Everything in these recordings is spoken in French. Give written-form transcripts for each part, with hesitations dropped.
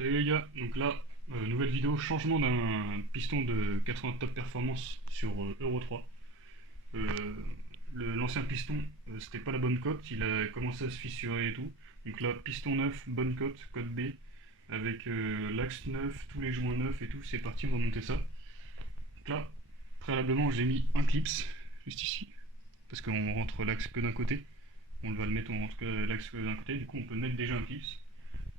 Salut les gars, donc là, nouvelle vidéo, changement d'un piston de 80 top performance sur Euro 3. L'ancien piston, c'était pas la bonne cote, il a commencé à se fissurer et tout. Donc là, piston neuf, bonne cote, code B, avec l'axe neuf, tous les joints neufs et tout, c'est parti, on va monter ça. Donc là, préalablement, j'ai mis un clips, juste ici, parce qu'on rentre l'axe que d'un côté. On va le mettre, on rentre que l'axe que d'un côté, du coup on peut mettre déjà un clips.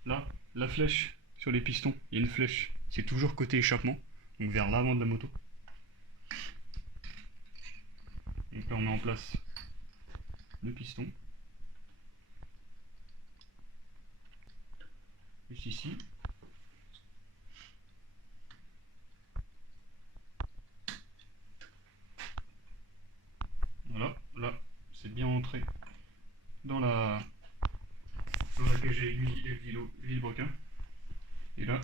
Là, la flèche sur les pistons, il y a une flèche, c'est toujours côté échappement, donc vers l'avant de la moto. Donc là on met en place le piston, juste ici. Voilà, là c'est bien entré dans la cage à aiguille et le vilebrequin. Et là,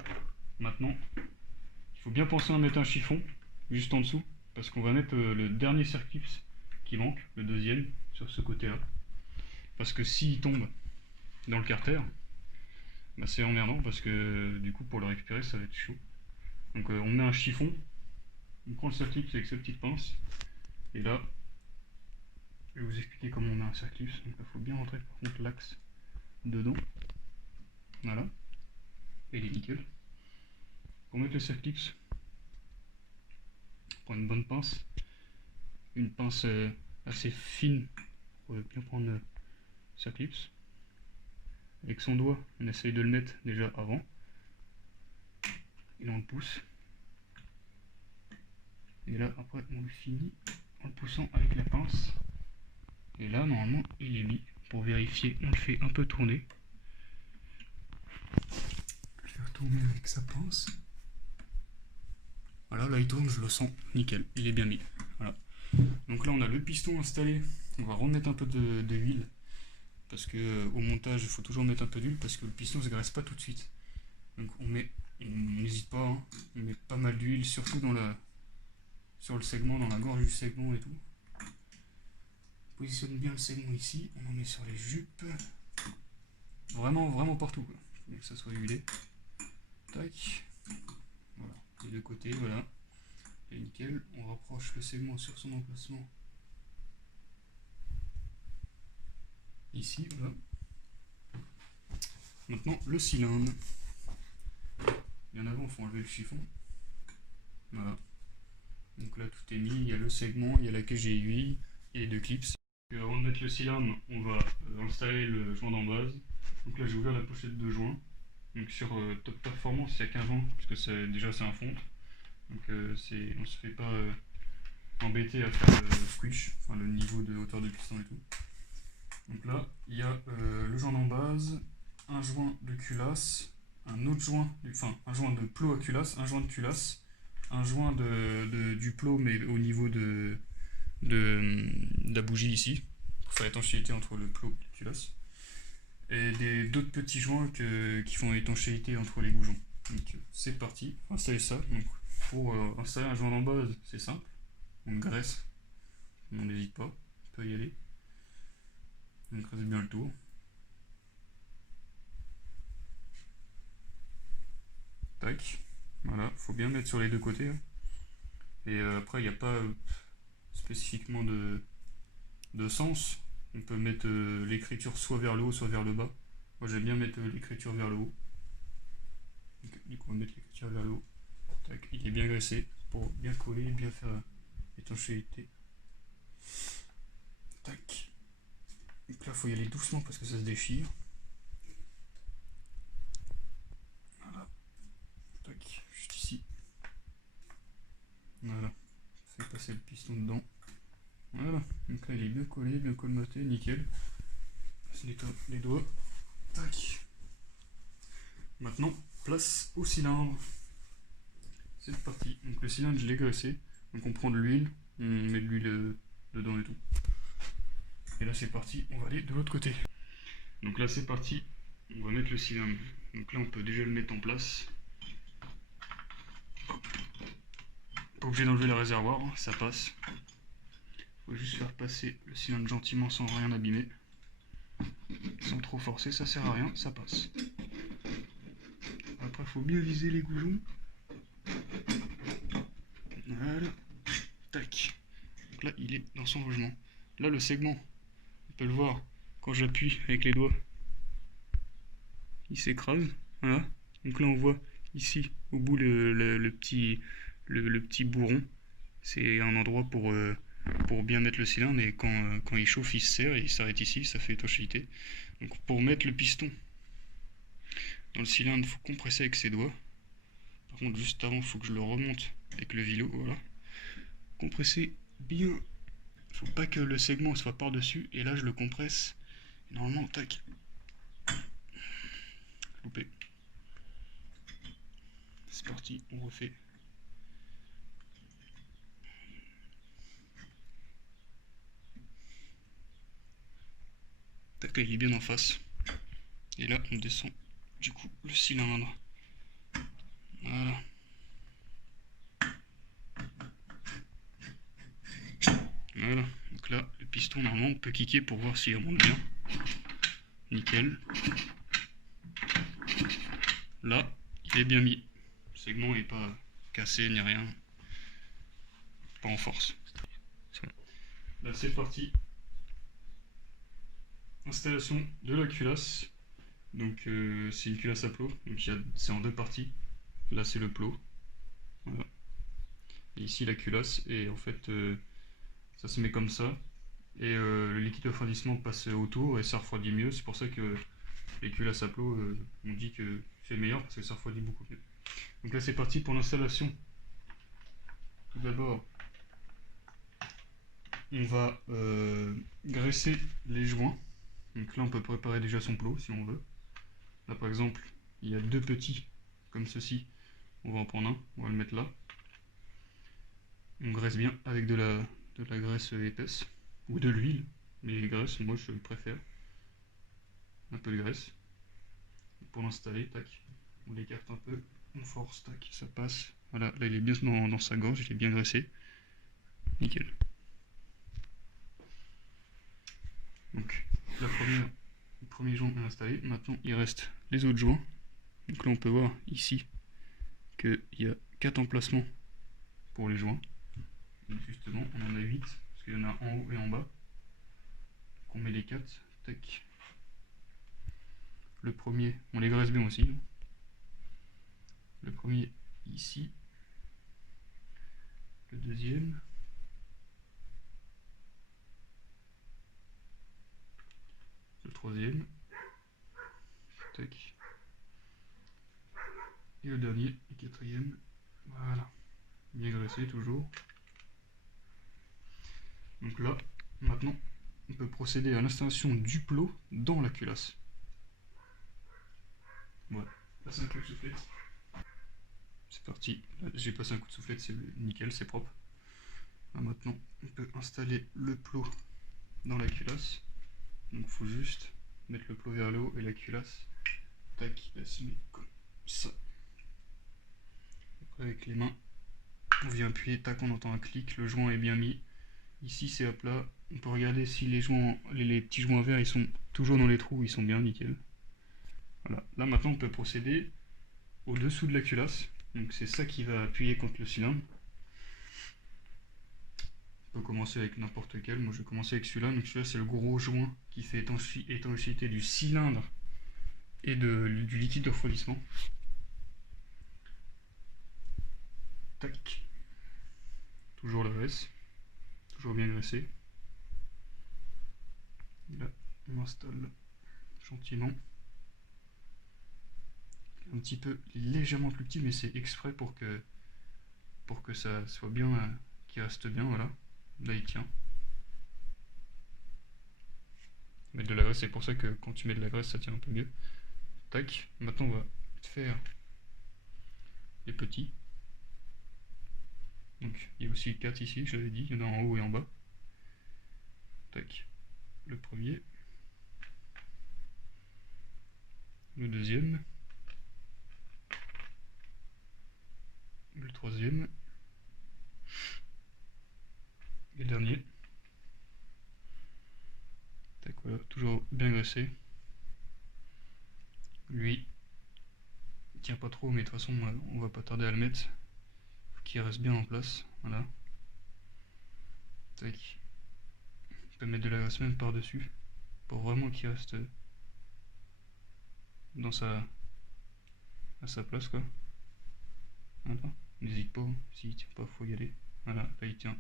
maintenant, il faut bien penser à mettre un chiffon juste en dessous, parce qu'on va mettre le dernier circlips qui manque, le deuxième, sur ce côté-là. Parce que s'il tombe dans le carter, bah c'est emmerdant, parce que du coup pour le récupérer ça va être chaud. Donc on met un chiffon, on prend le circlips avec sa petite pince, et là, je vais vous expliquer comment on met un circlips. Donc il faut bien rentrer par contre l'axe dedans, voilà, et il est nickel. Pour mettre le circlips, on prend une bonne pince, une pince assez fine pour bien prendre le circlips. Avec son doigt, on essaye de le mettre déjà avant, et on le pousse. Et là, après, on le finit en le poussant avec la pince. Et là, normalement, il est mis. Pour vérifier, on le fait un peu tourner. Je vais retourner avec sa pince. Voilà, là il tourne, je le sens, nickel, il est bien mis. Voilà. Donc là, on a le piston installé. On va remettre un peu de huile. Parce que au montage, il faut toujours mettre un peu d'huile parce que le piston ne se graisse pas tout de suite. Donc on n'hésite pas, hein, on met pas mal d'huile, surtout sur le segment, dans la gorge du segment et tout. On positionne bien le segment ici, on en met sur les jupes. Vraiment partout, quoi. Il faut bien que ça soit huilé. Tac. Voilà, les deux côtés, voilà. Et nickel, on rapproche le segment sur son emplacement. Ici, voilà. Maintenant, le cylindre. Bien avant, il faut enlever le chiffon. Voilà. Donc là, tout est mis, il y a le segment, il y a la cage à aiguille et les deux clips. Avant de mettre le cylindre, on va installer le joint d'embase. Donc là, j'ai ouvert la pochette de joint. Donc sur Top Performance, il n'y a qu'un joint, parce que déjà c'est un fonte. Donc on se fait pas embêter à faire le squish, enfin le niveau de hauteur de piston et tout. Donc là, il y a le joint d'embase, un joint de culasse, un autre joint, enfin un joint de plot à culasse, un joint de culasse, un joint du plot mais au niveau de la bougie ici, pour faire étanchéité entre le plot et la culasse. Et d'autres petits joints qui font étanchéité entre les goujons. Donc c'est parti, installer ça. Donc, pour installer un joint d'embase, c'est simple, on graisse, on n'hésite pas, on peut y aller. On graisse bien le tour. Tac, voilà, faut bien mettre sur les deux côtés. Hein. Et après, il n'y a pas spécifiquement de sens. On peut mettre l'écriture soit vers le haut, soit vers le bas. Moi j'aime bien mettre l'écriture vers le haut. Donc, du coup on va mettre l'écriture vers le haut. Tac, il est bien graissé pour bien coller, bien faire étanchéité. Tac. Donc là il faut y aller doucement parce que ça se déchire. Voilà. Tac, juste ici. Voilà. Fait passer le piston dedans. Voilà. Donc là il est bien collé, bien colmaté, nickel. On se nettoie les doigts. Tac. Maintenant, place au cylindre. C'est parti. Donc le cylindre, je l'ai graissé. Donc on prend de l'huile, on met de l'huile dedans et tout. Et là c'est parti, on va aller de l'autre côté. Donc là c'est parti, on va mettre le cylindre. Donc là on peut déjà le mettre en place. Pas obligé d'enlever le réservoir, ça passe. Faut juste faire passer le cylindre gentiment sans rien abîmer. Sans trop forcer, ça sert à rien, ça passe. Après faut bien viser les goujons. Voilà. Tac. Donc là, il est dans son logement. Là, le segment, on peut le voir quand j'appuie avec les doigts. Il s'écrase. Voilà. Donc là, on voit ici, au bout, le petit bourron. C'est un endroit pour bien mettre le cylindre. Et quand il chauffe, il se serre et il s'arrête ici. Ça fait étanchéité. Donc pour mettre le piston dans le cylindre, il faut compresser avec ses doigts. Par contre, juste avant, il faut que je le remonte avec le vilo. Voilà. Compresser bien. Il faut pas que le segment soit par-dessus. Et là, je le compresse. Et normalement, tac. Loupé. C'est parti, on refait. Tac, il est bien en face. Et là, on descend du coup le cylindre. Voilà. Voilà. Donc là, le piston, normalement, on peut kicker pour voir s'il remonte bien. Nickel. Là, il est bien mis. Le segment n'est pas cassé ni rien. Pas en force. Là, c'est parti. Installation de la culasse. Donc, c'est une culasse à plot. Donc, c'est en deux parties. Là, c'est le plot. Voilà. Et ici, la culasse. Et en fait, ça se met comme ça. Et le liquide de refroidissement passe autour et ça refroidit mieux. C'est pour ça que les culasses à plot, on dit que c'est meilleur parce que ça refroidit beaucoup mieux. Donc là, c'est parti pour l'installation. Tout d'abord, on va graisser les joints. Donc là, on peut préparer déjà son plot si on veut. Là, par exemple, il y a deux petits comme ceci. On va en prendre un, on va le mettre là. On graisse bien avec de la graisse épaisse ou de l'huile. Mais graisse, moi je préfère un peu de graisse. Pour l'installer, tac, on l'écarte un peu, on force, tac, ça passe. Voilà, là il est bien dans sa gorge, il est bien graissé. Nickel. Donc le premier joint est installé. Maintenant il reste les autres joints. Donc là on peut voir ici qu'il y a 4 emplacements pour les joints. Donc justement on en a 8 parce qu'il y en a en haut et en bas. Donc on met les 4, tac. Le premier, on les graisse bien aussi. Le premier ici. Le deuxième. Le troisième. Tac. Et le dernier, le quatrième. Voilà. Bien graissé toujours. Donc là, maintenant, on peut procéder à l'installation du plot dans la culasse. Voilà. Passe un coup de soufflette. C'est parti. J'ai passé un coup de soufflette, c'est nickel, c'est propre. Là, maintenant, on peut installer le plot dans la culasse. Donc il faut juste mettre le plot vers le haut et la culasse, tac, elle se met comme ça. Après avec les mains, on vient appuyer, tac, on entend un clic, le joint est bien mis. Ici c'est à plat, on peut regarder si les joints, les petits joints verts, ils sont toujours dans les trous, ils sont bien nickel. Voilà, là maintenant on peut procéder au dessous de la culasse, donc c'est ça qui va appuyer contre le cylindre. On peut commencer avec n'importe quel, moi je vais commencer avec celui-là, donc celui-là c'est le gros joint qui fait étanchéité du cylindre et du liquide de refroidissement. Tac. Toujours la graisse. Toujours bien graissé. Là, on installe gentiment. Un petit peu légèrement plus petit, mais c'est exprès pour que ça soit bien, qu'il reste bien, voilà. Là, il tient. Mettre de la graisse, c'est pour ça que quand tu mets de la graisse, ça tient un peu mieux. Tac. Maintenant, on va faire les petits. Donc, il y a aussi 4 ici, je l'avais dit. Il y en a en haut et en bas. Tac. Le premier. Le deuxième. Le troisième. Et le dernier. Tac, voilà, toujours bien graissé. Lui, il tient pas trop, mais de toute façon on va pas tarder à le mettre. Faut qu'il reste bien en place, voilà. Tac. On peut mettre de la graisse même par dessus pour vraiment qu'il reste dans à sa place quoi. Voilà. N'hésite pas, s'il tient pas faut y aller. Voilà, là il tient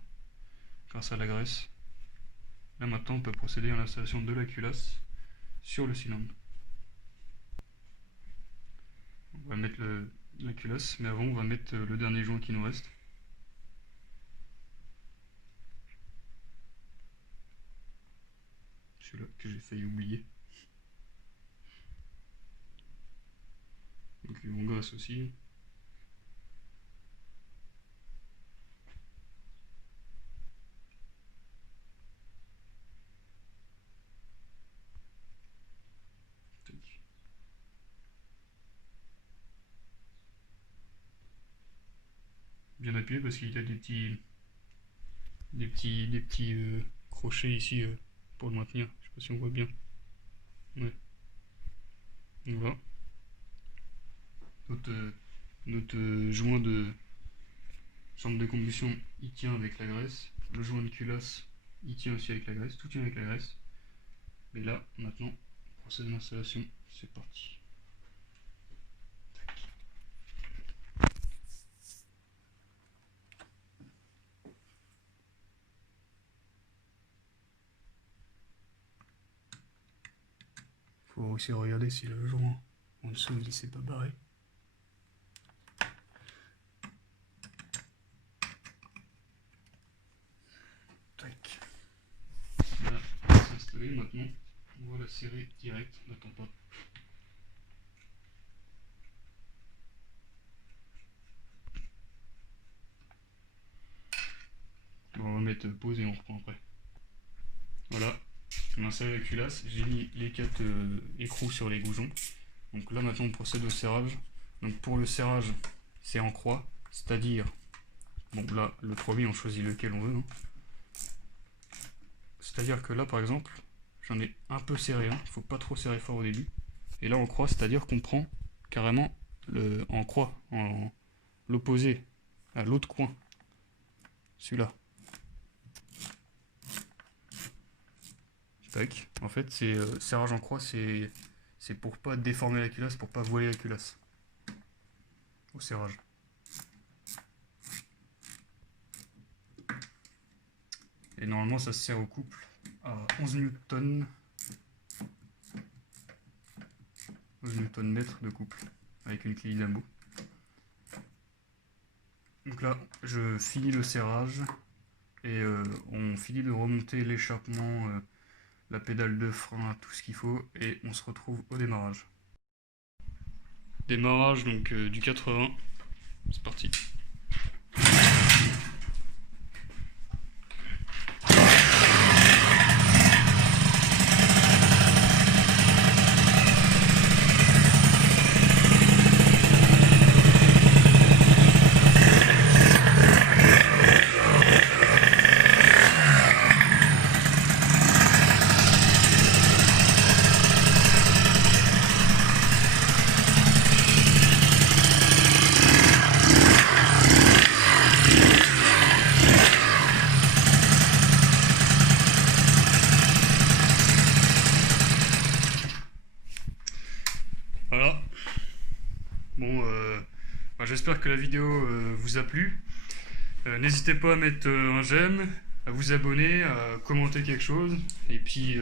grâce à la graisse. Là maintenant on peut procéder à l'installation de la culasse sur le cylindre. On va mettre la culasse, mais avant on va mettre le dernier joint qui nous reste. Celui-là que j'ai failli oublier. Donc on graisse aussi. Bien appuyé parce qu'il y a des petits crochets ici pour le maintenir. Je sais pas si on voit bien. Ouais. Voilà. Notre joint de chambre de combustion il tient avec la graisse. Le joint de culasse il tient aussi avec la graisse. Tout tient avec la graisse. Et là maintenant on procède à l'installation. C'est parti. Faut aussi regarder si le joint en dessous il s'est pas barré. Tac. Là, c'est installé. Maintenant, on va la serrer direct. N'attends pas. Bon, on va mettre pause et on reprend après. Voilà. On a installé la culasse, j'ai mis les 4 écrous sur les goujons. Donc là maintenant on procède au serrage. Donc pour le serrage c'est en croix, c'est-à-dire, bon là le 3/8 on choisit lequel on veut. Hein. C'est-à-dire que là par exemple, j'en ai un peu serré, hein. Faut pas trop serrer fort au début. Et là en croix, c'est-à-dire qu'on prend carrément en croix, en l'opposé, à l'autre coin. Celui-là. Tac. En fait, c'est serrage en croix, c'est pour pas déformer la culasse, pour pas voiler la culasse au serrage. Et normalement, ça se serre au couple à 11 Nm. 11 Nm de couple avec une clé Dynamo. Donc là, je finis le serrage et on finit de remonter l'échappement. La pédale de frein, tout ce qu'il faut, et on se retrouve au démarrage. Démarrage donc du 80, c'est parti. Voilà. Bon, j'espère que la vidéo vous a plu. N'hésitez pas à mettre un j'aime, à vous abonner, à commenter quelque chose. Et puis,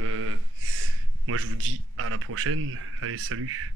moi je vous dis à la prochaine. Allez, salut!